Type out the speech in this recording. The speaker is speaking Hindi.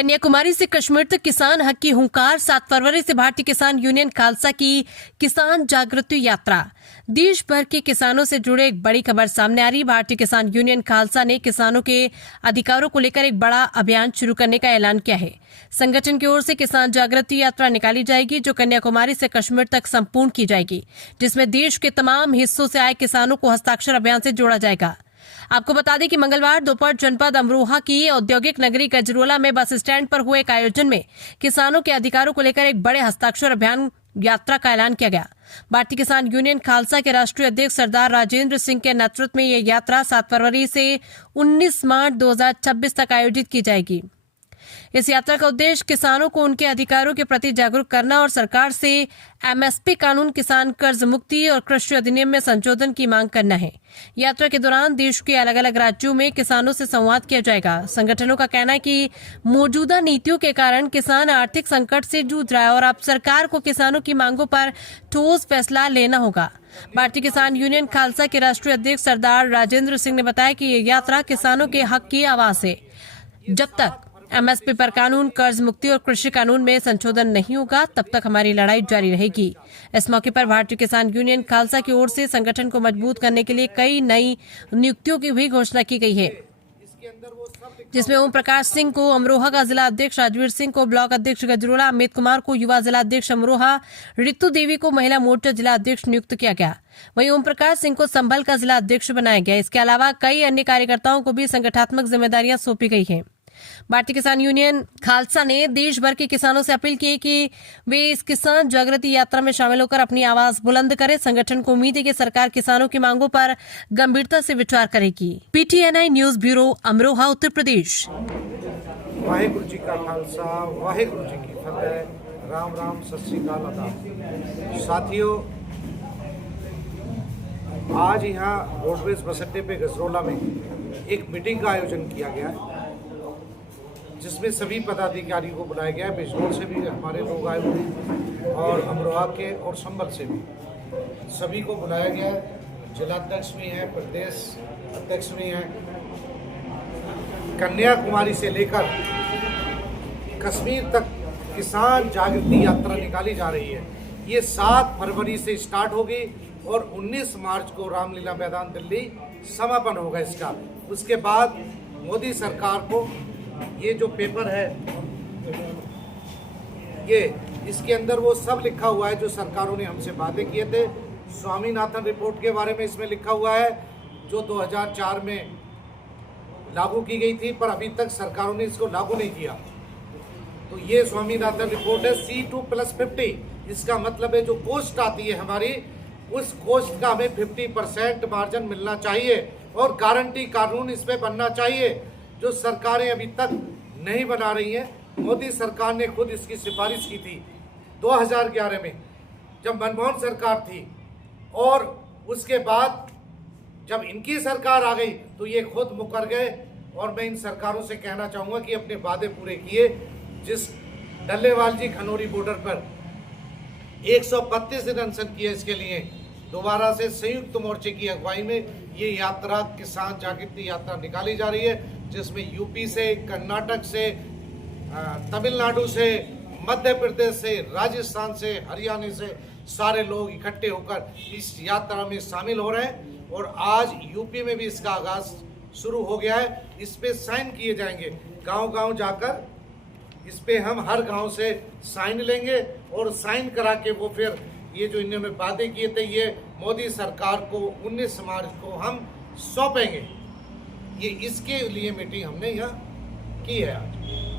कन्याकुमारी से कश्मीर तक किसान हक की हुंकार। 7 फरवरी से भारतीय किसान यूनियन खालसा की किसान जागृति यात्रा। देश भर के किसानों से जुड़े एक बड़ी खबर सामने आ रही। भारतीय किसान यूनियन खालसा ने किसानों के अधिकारों को लेकर एक बड़ा अभियान शुरू करने का ऐलान किया है। संगठन की ओर से किसान जागृति यात्रा निकाली जाएगी, जो कन्याकुमारी से कश्मीर तक संपूर्ण की जाएगी, जिसमें देश के तमाम हिस्सों से आए किसानों को हस्ताक्षर अभियान से जोड़ा जाएगा। आपको बता दें कि मंगलवार दोपहर जनपद अमरोहा की औद्योगिक नगरी गजरोला में बस स्टैंड पर हुए एक आयोजन में किसानों के अधिकारों को लेकर एक बड़े हस्ताक्षर अभियान यात्रा का ऐलान किया गया। भारतीय किसान यूनियन खालसा के राष्ट्रीय अध्यक्ष सरदार राजेंद्र सिंह के नेतृत्व में यह यात्रा 7 फरवरी से 19 मार्च 2026 तक आयोजित की जाएगी। इस यात्रा का उद्देश्य किसानों को उनके अधिकारों के प्रति जागरूक करना और सरकार से एमएसपी कानून, किसान कर्ज मुक्ति और कृषि अधिनियम में संशोधन की मांग करना है। यात्रा के दौरान देश के अलग अलग राज्यों में किसानों से संवाद किया जाएगा। संगठनों का कहना है कि मौजूदा नीतियों के कारण किसान आर्थिक संकट से जूझ रहा है और अब सरकार को किसानों की मांगों पर ठोस फैसला लेना होगा। भारतीय किसान यूनियन खालसा के राष्ट्रीय अध्यक्ष सरदार राजेंद्र सिंह ने बताया कि ये यात्रा किसानों के हक की आवाज है। जब तक एमएसपी पर कानून, कर्ज मुक्ति और कृषि कानून में संशोधन नहीं होगा, तब तक हमारी लड़ाई जारी रहेगी। इस मौके पर भारतीय किसान यूनियन खालसा की ओर से संगठन को मजबूत करने के लिए कई नई नियुक्तियों की भी घोषणा की गई है, जिसमें ओम प्रकाश सिंह को अमरोहा का जिला अध्यक्ष, राजवीर सिंह को ब्लॉक अध्यक्ष गजरोला, अमित कुमार को युवा जिला अध्यक्ष अमरोहा, ऋतु देवी को महिला मोर्चा जिला अध्यक्ष नियुक्त किया गया। वहीं ओम प्रकाश सिंह को संभल का जिला अध्यक्ष बनाया गया। इसके अलावा कई अन्य कार्यकर्ताओं को भी संगठनात्मक जिम्मेदारियां सौंपी गई हैं। भारतीय किसान यूनियन खालसा ने देश भर के किसानों से अपील की कि वे इस किसान जागृति यात्रा में शामिल होकर अपनी आवाज बुलंद करें। संगठन को उम्मीद है कि सरकार किसानों की मांगों पर गंभीरता से विचार करेगी। PTNI news bureau, Amroha, Uttar Pradesh. Waheguru ji का खालसा, वाहेगुरु जी की फतेह। राम राम, सत श्री अकाल, आदाब। साथियों, आज यहाँ रोडवेज बस अड्डे पे गजरोला में एक मीटिंग का आयोजन किया गया है, जिसमें सभी पदाधिकारी को बुलाया गया है। बिजनौर से भी हमारे लोग आए हुए हैं और अमरोहा के और संभल से भी सभी को बुलाया गया है। जिलाध्यक्ष भी हैं, प्रदेश अध्यक्ष भी हैं। कन्याकुमारी से लेकर कश्मीर तक किसान जागृति यात्रा निकाली जा रही है। ये 7 फरवरी से स्टार्ट होगी और 19 मार्च को रामलीला मैदान दिल्ली समापन होगा इसका। उसके बाद मोदी सरकार को ये जो पेपर है, ये इसके अंदर वो सब लिखा हुआ है जो सरकारों ने हमसे वादे किए थे। स्वामीनाथन रिपोर्ट के बारे में इसमें लिखा हुआ है, जो 2004 में लागू की गई थी, पर अभी तक सरकारों ने इसको लागू नहीं किया। तो ये स्वामीनाथन रिपोर्ट है C2+50। इसका मतलब है जो कोस्ट आती है हमारी, उस कोस्ट का हमें 50% मार्जिन मिलना चाहिए और गारंटी कानून इसमें बनना चाहिए, जो सरकारें अभी तक नहीं बना रही हैं। मोदी सरकार ने खुद इसकी सिफारिश की थी 2011 में, जब मनमोहन सरकार थी, और उसके बाद जब इनकी सरकार आ गई तो ये खुद मुकर गए। और मैं इन सरकारों से कहना चाहूँगा कि अपने वादे पूरे किए। जिस डल्लेवाल जी खनौरी बॉर्डर पर 132 दिन अनशन किए, इसके लिए दोबारा से संयुक्त मोर्चे की अगुवाई में ये यात्रा, किसान जागृति यात्रा निकाली जा रही है, जिसमें यूपी से, कर्नाटक से, तमिलनाडु से, मध्य प्रदेश से, राजस्थान से, हरियाणा से सारे लोग इकट्ठे होकर इस यात्रा में शामिल हो रहे हैं। और आज यूपी में भी इसका आगाज शुरू हो गया है। इस पे साइन किए जाएंगे, गांव-गांव जाकर इस पे हम हर गांव से साइन लेंगे और साइन करा के वो फिर ये जो इन्होंने वादे किए थे, ये मोदी सरकार को 19 मार्च को हम सौंपेंगे। ये इसके लिए मीटिंग हमने यहाँ की है आज।